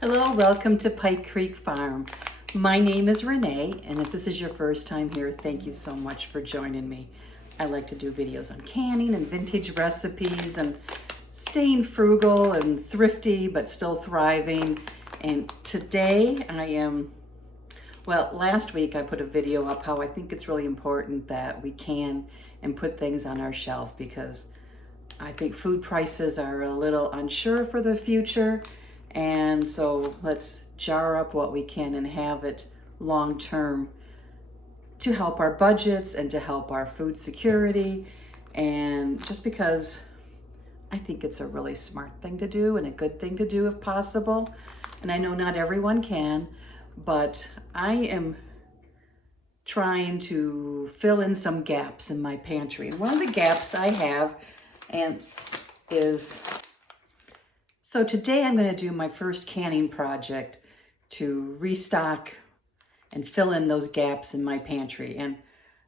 Hello, welcome to Pike Creek Farm. My name is Renee, and if this is your first time here, thank you so much for joining me. I like to do videos on canning and vintage recipes and staying frugal and thrifty, but still thriving. And today last week I put a video up how I think it's really important that we can and put things on our shelf because I think food prices are a little unsure for the future. And so let's jar up what we can and have it long term to help our budgets and to help our food security. And just because I think it's a really smart thing to do and a good thing to do if possible. And I know not everyone can, but I am trying to fill in some gaps in my pantry. And one of the gaps I have is so today I'm going to do my first canning project to restock and fill in those gaps in my pantry. And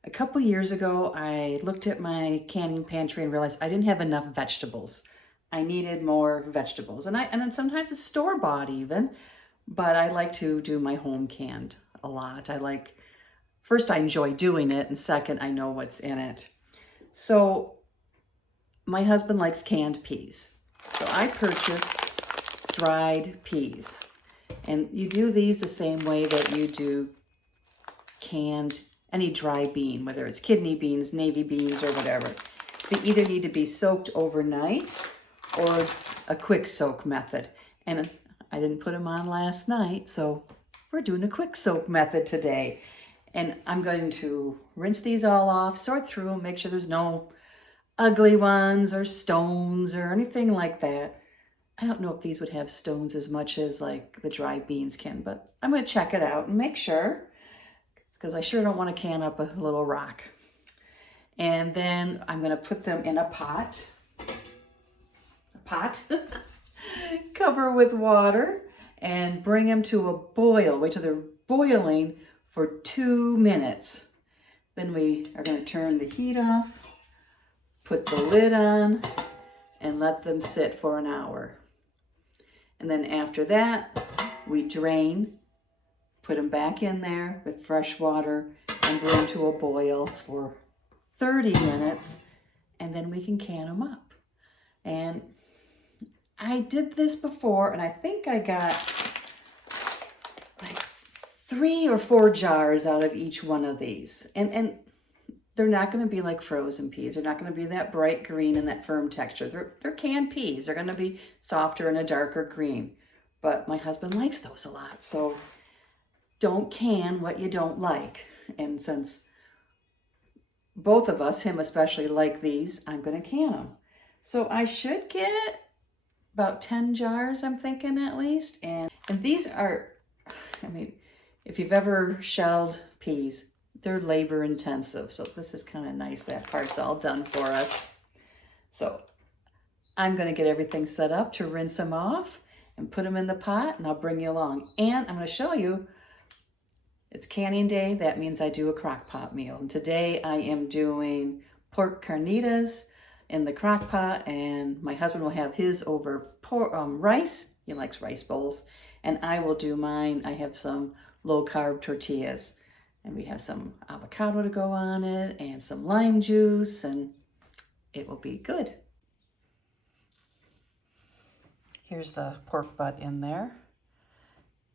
a couple years ago, I looked at my canning pantry and realized I didn't have enough vegetables. I needed more vegetables. And then sometimes it's store-bought even, but I like to do my home canned a lot. First, I enjoy doing it, and second, I know what's in it. So my husband likes canned peas. So I purchased dried peas. And you do these the same way that you do canned any dry bean, whether it's kidney beans, navy beans, or whatever. They either need to be soaked overnight or a quick soak method. And I didn't put them on last night, so we're doing a quick soak method today. And I'm going to rinse these all off, sort through them, make sure there's no ugly ones or stones or anything like that. I don't know if these would have stones as much as like the dry beans can, but I'm going to check it out and make sure because I sure don't want to can up a little rock. And then I'm going to put them in a pot, cover with water and bring them to a boil. Wait till they're boiling for 2 minutes. Then we are going to turn the heat off, put the lid on, and let them sit for an hour. And then after that, we drain, put them back in there with fresh water, and bring to a boil for 30 minutes, and then we can can them up. And I did this before, and I think I got like 3 or 4 jars out of each one of these. And they're not going to be like frozen peas. They're not going to be that bright green and that firm texture. They're canned peas. They're going to be softer and a darker green. But my husband likes those a lot. So don't can what you don't like. And since both of us, him especially, like these, I'm going to can them. So I should get about 10 jars, I'm thinking at least. And these are, if you've ever shelled peas, they're labor intensive. So this is kind of nice. That part's all done for us. So I'm going to get everything set up to rinse them off and put them in the pot, and I'll bring you along. And I'm going to show you, it's canning day. That means I do a crock pot meal. And today I am doing pork carnitas in the crock pot, and my husband will have his over rice. He likes rice bowls. And I will do mine. I have some low-carb tortillas. And we have some avocado to go on it and some lime juice, and it will be good. Here's the pork butt in there.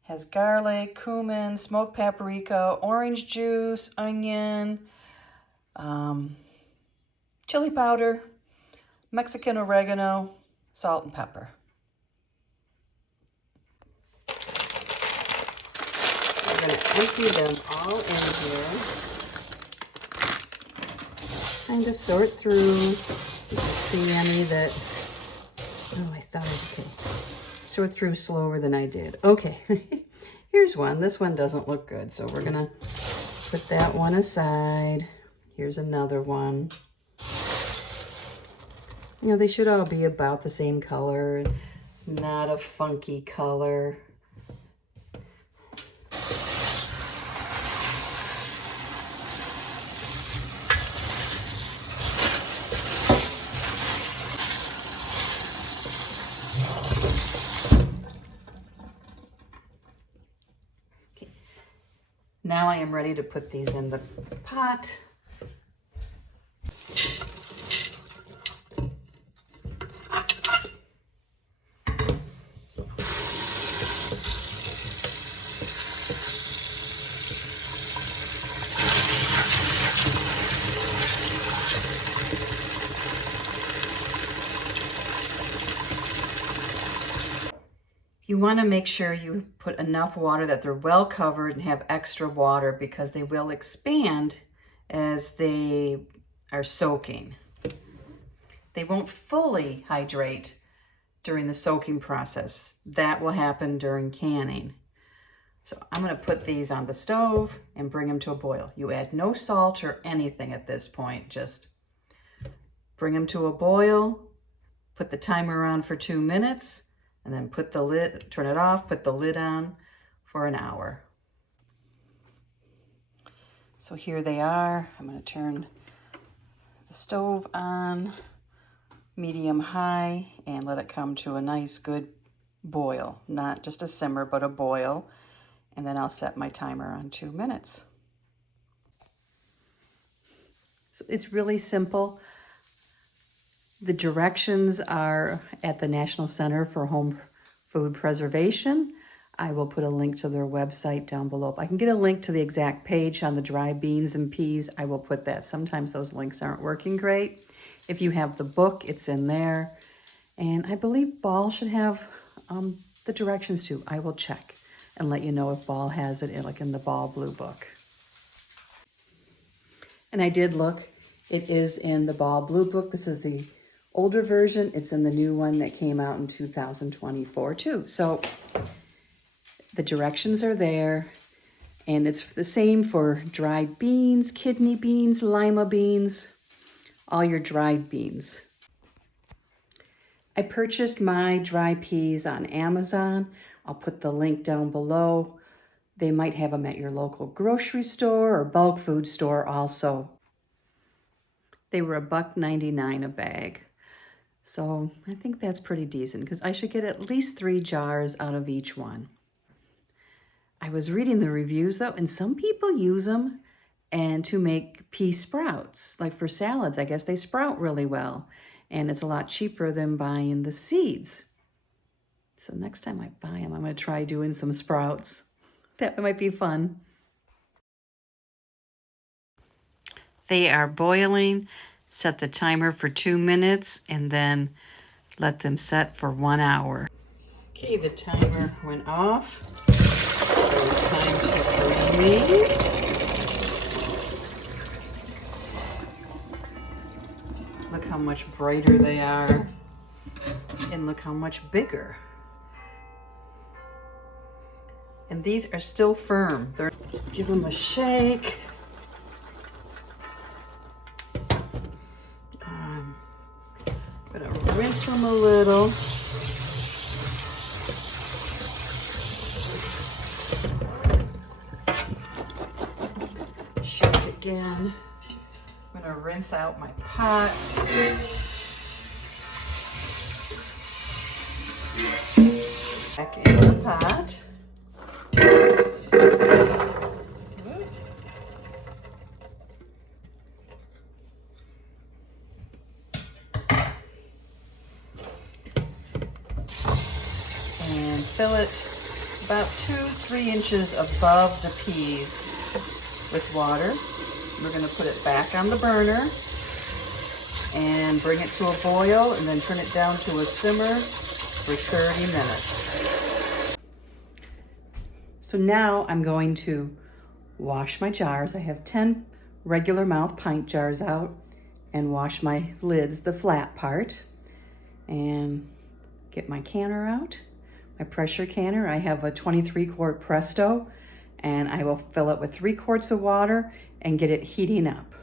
Has garlic, cumin, smoked paprika, orange juice, onion, chili powder, Mexican oregano, salt and pepper. I'm going to empty them all in here. Kind of sort through. You can see any that, sort through slower than I did. Okay, here's one. This one doesn't look good, so we're going to put that one aside. Here's another one. They should all be about the same color, not a funky color. Now I am ready to put these in the pot. You want to make sure you put enough water that they're well covered and have extra water, because they will expand as they are soaking. They won't fully hydrate during the soaking process. That will happen during canning. So I'm going to put these on the stove and bring them to a boil. You add no salt or anything at this point. Just bring them to a boil, put the timer on for 2 minutes, and then put the lid, turn it off, put the lid on for an hour. So here they are. I'm going to turn the stove on, medium high, and let it come to a nice good boil. Not just a simmer, but a boil. And then I'll set my timer on 2 minutes. So it's really simple. The directions are at the National Center for Home Food Preservation. I will put a link to their website down below. If I can get a link to the exact page on the dry beans and peas, I will put that. Sometimes those links aren't working great. If you have the book, it's in there. And I believe Ball should have the directions too. I will check and let you know if Ball has it in the Ball Blue book. And I did look. It is in the Ball Blue book. This is the older version. It's in the new one that came out in 2024 too. So the directions are there, and it's the same for dried beans, kidney beans, lima beans, all your dried beans. I purchased my dry peas on Amazon. I'll put the link down below. They might have them at your local grocery store or bulk food store also. They were $1.99 a bag. So I think that's pretty decent, because I should get at least 3 jars out of each one. I was reading the reviews though, and some people use them and to make pea sprouts, like for salads. I guess they sprout really well, and it's a lot cheaper than buying the seeds. So next time I buy them, I'm going to try doing some sprouts. That might be fun. They are boiling. Set the timer for 2 minutes and then let them set for 1 hour. Okay, the timer went off. So it's time to drain these. Look how much brighter they are, and look how much bigger. And these are still firm. Give them a shake. I'm gonna rinse them a little. Shake again. I'm gonna rinse out my pot. Back in the pot. And fill it about 2-3 inches above the peas with water. We're going to put it back on the burner and bring it to a boil, and then turn it down to a simmer for 30 minutes. So now I'm going to wash my jars. I have 10 regular mouth pint jars out, and wash my lids, the flat part, and get my canner out. My pressure canner, I have a 23-quart Presto, and I will fill it with 3 quarts of water and get it heating up.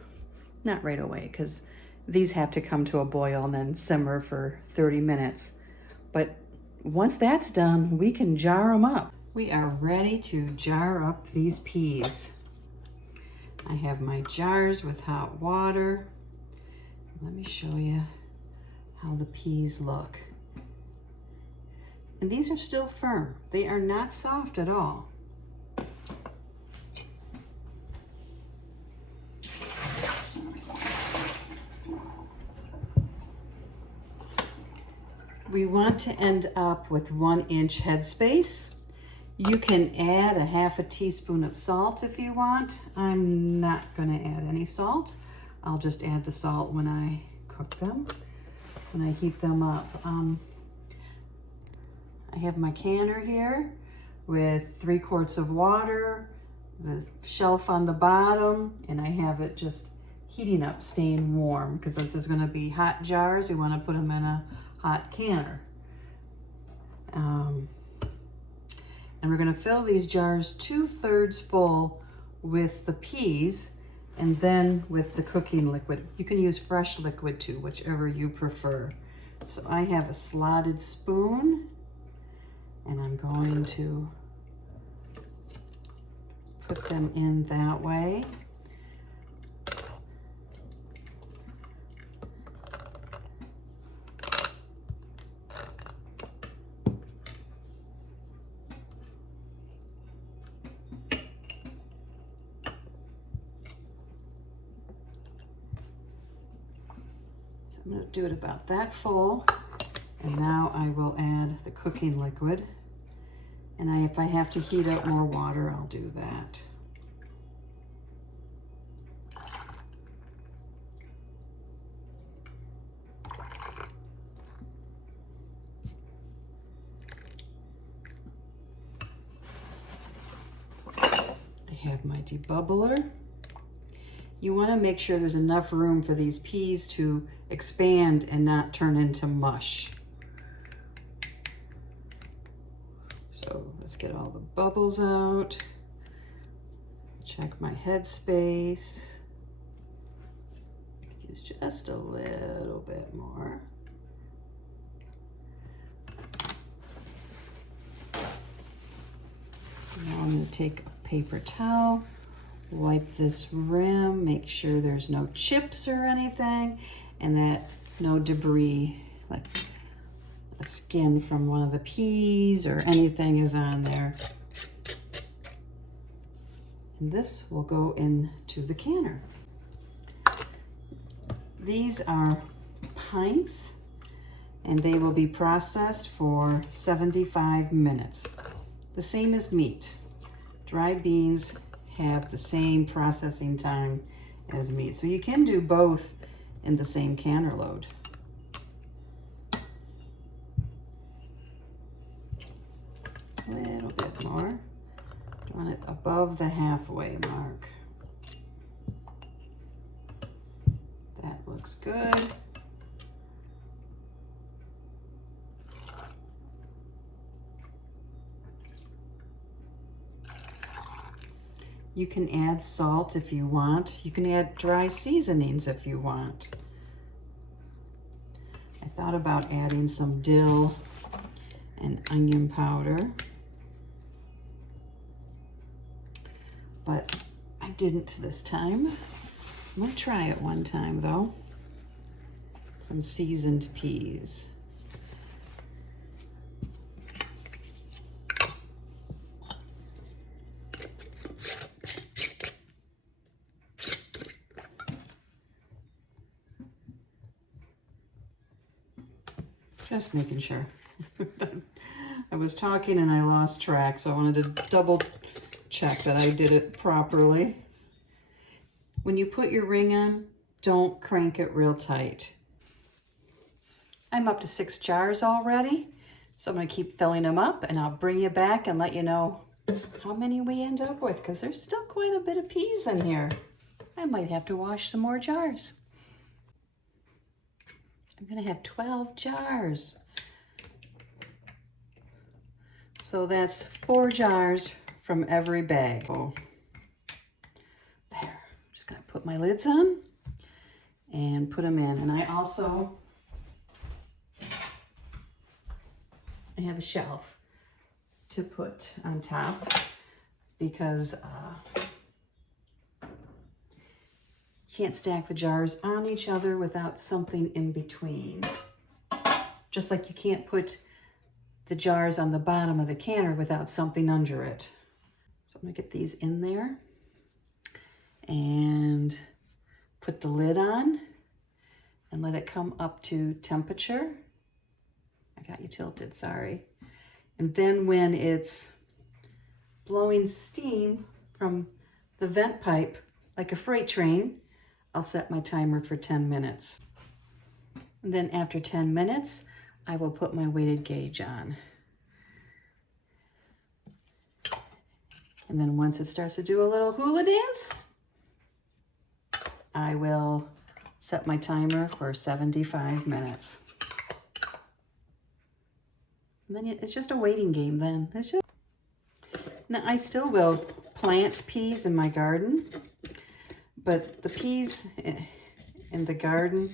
Not right away, because these have to come to a boil and then simmer for 30 minutes. But once that's done, we can jar them up. We are ready to jar up these peas. I have my jars with hot water. Let me show you how the peas look. And these are still firm. They are not soft at all. We want to end up with 1-inch headspace. You can add a half a teaspoon of salt if you want. I'm not gonna add any salt. I'll just add the salt when I cook them, when I heat them up. I have my canner here with 3 quarts of water, the shelf on the bottom, and I have it just heating up, staying warm, because this is gonna be hot jars. We wanna put them in a hot canner. And we're gonna fill these jars 2/3 full with the peas and then with the cooking liquid. You can use fresh liquid too, whichever you prefer. So I have a slotted spoon and I'm going to put them in that way. So I'm going to do it about that full, and now I will add the cooking liquid. And if I have to heat up more water, I'll do that. I have my debubbler. You want to make sure there's enough room for these peas to expand and not turn into mush. So let's get all the bubbles out. Check my headspace. Use just a little bit more. Now I'm going to take a paper towel, wipe this rim, make sure there's no chips or anything, and that no debris, like a skin from one of the peas or anything is on there. And this will go into the canner. These are pints, and they will be processed for 75 minutes. The same as meat. Dried beans have the same processing time as meat. So you can do both in the same canner load. A little bit more. I want it above the halfway mark. That looks good. You can add salt if you want. You can add dry seasonings if you want. I thought about adding some dill and onion powder, but I didn't this time. I'm gonna try it one time though. Some seasoned peas. Just making sure. I was talking and I lost track, so I wanted to double check that I did it properly. When you put your ring on, don't crank it real tight. I'm up to 6 jars already, so I'm gonna keep filling them up, and I'll bring you back and let you know how many we end up with, because there's still quite a bit of peas in here. I might have to wash some more jars. I'm gonna have 12 jars. So that's 4 jars from every bag. Oh. There, I'm just gonna put my lids on and put them in. And I have a shelf to put on top because you can't stack the jars on each other without something in between. Just like you can't put the jars on the bottom of the canner without something under it. So I'm gonna get these in there and put the lid on and let it come up to temperature. I got you tilted, sorry. And then when it's blowing steam from the vent pipe like a freight train, I'll set my timer for 10 minutes. And then after 10 minutes, I will put my weighted gauge on. And then once it starts to do a little hula dance, I will set my timer for 75 minutes. And then it's just a waiting game then. Now I still will plant peas in my garden, but the peas in the garden,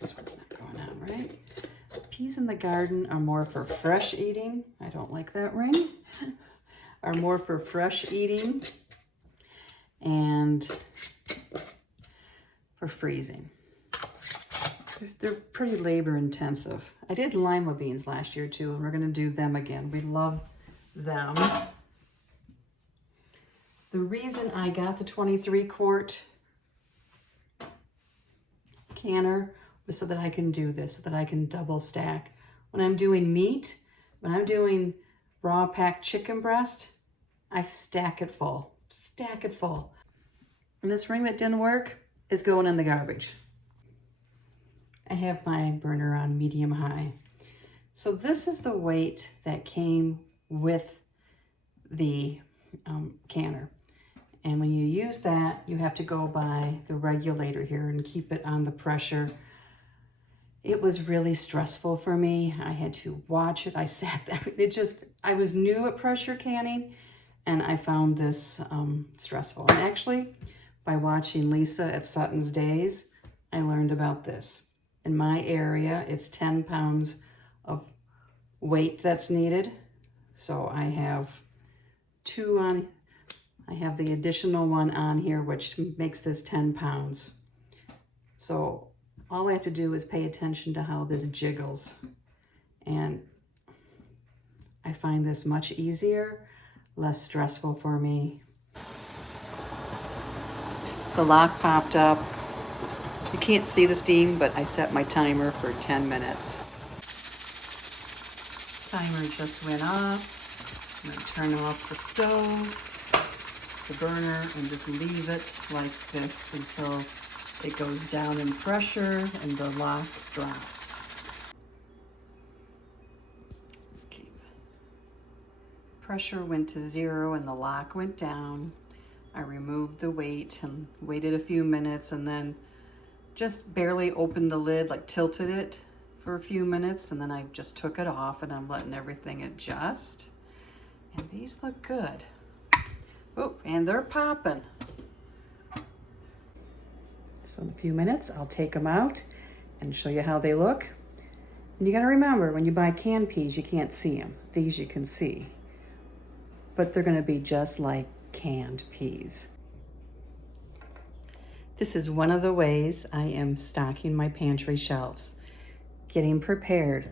this one's not going on, right? Peas in the garden are more for fresh eating. I don't like that ring. Are more for fresh eating and for freezing. They're pretty labor intensive. I did lima beans last year too, and we're gonna do them again. We love them. The reason I got the 23 quart canner was so that I can do this, so that I can double stack. When I'm doing meat, when I'm doing raw packed chicken breast, I stack it full, And this ring that didn't work is going in the garbage. I have my burner on medium high. So this is the weight that came with the canner. And when you use that, you have to go by the regulator here and keep it on the pressure. It was really stressful for me. I had to watch it. I was new at pressure canning, and I found this stressful. And actually, by watching Lisa at Sutton's Days, I learned about this. In my area, it's 10 pounds of weight that's needed. So I have two on, I have the additional one on here, which makes this 10 pounds. So all I have to do is pay attention to how this jiggles. And I find this much easier, less stressful for me. The lock popped up. You can't see the steam, but I set my timer for 10 minutes. Timer just went off. I'm going to turn off the stove, the burner, and just leave it like this until it goes down in pressure and the lock drops. Okay. Pressure went to 0 and the lock went down. I removed the weight and waited a few minutes and then just barely opened the lid, like tilted it for a few minutes, and then I just took it off and I'm letting everything adjust. And these look good. Oh, and they're popping. So in a few minutes, I'll take them out and show you how they look. And you gotta remember, when you buy canned peas, you can't see them. These you can see. But they're gonna be just like canned peas. This is one of the ways I am stocking my pantry shelves, getting prepared.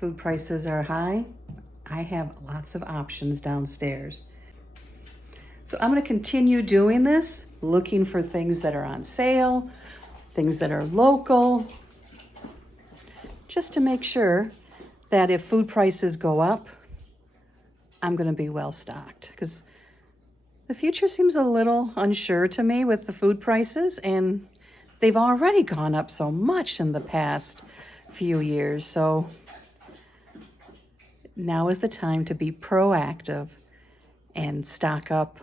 Food prices are high. I have lots of options downstairs. So I'm going to continue doing this, looking for things that are on sale, things that are local, just to make sure that if food prices go up, I'm going to be well stocked, because the future seems a little unsure to me with the food prices, and they've already gone up so much in the past few years. So now is the time to be proactive and stock up.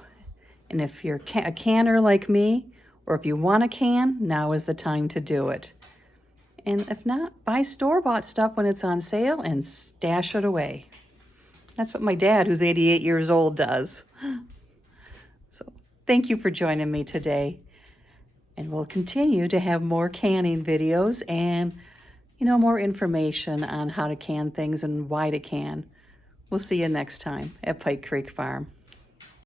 And if you're a canner like me, or if you want a can, now is the time to do it. And if not, buy store-bought stuff when it's on sale and stash it away. That's what my dad, who's 88 years old, does. So thank you for joining me today. And we'll continue to have more canning videos and, more information on how to can things and why to can. We'll see you next time at Pike Creek Farm.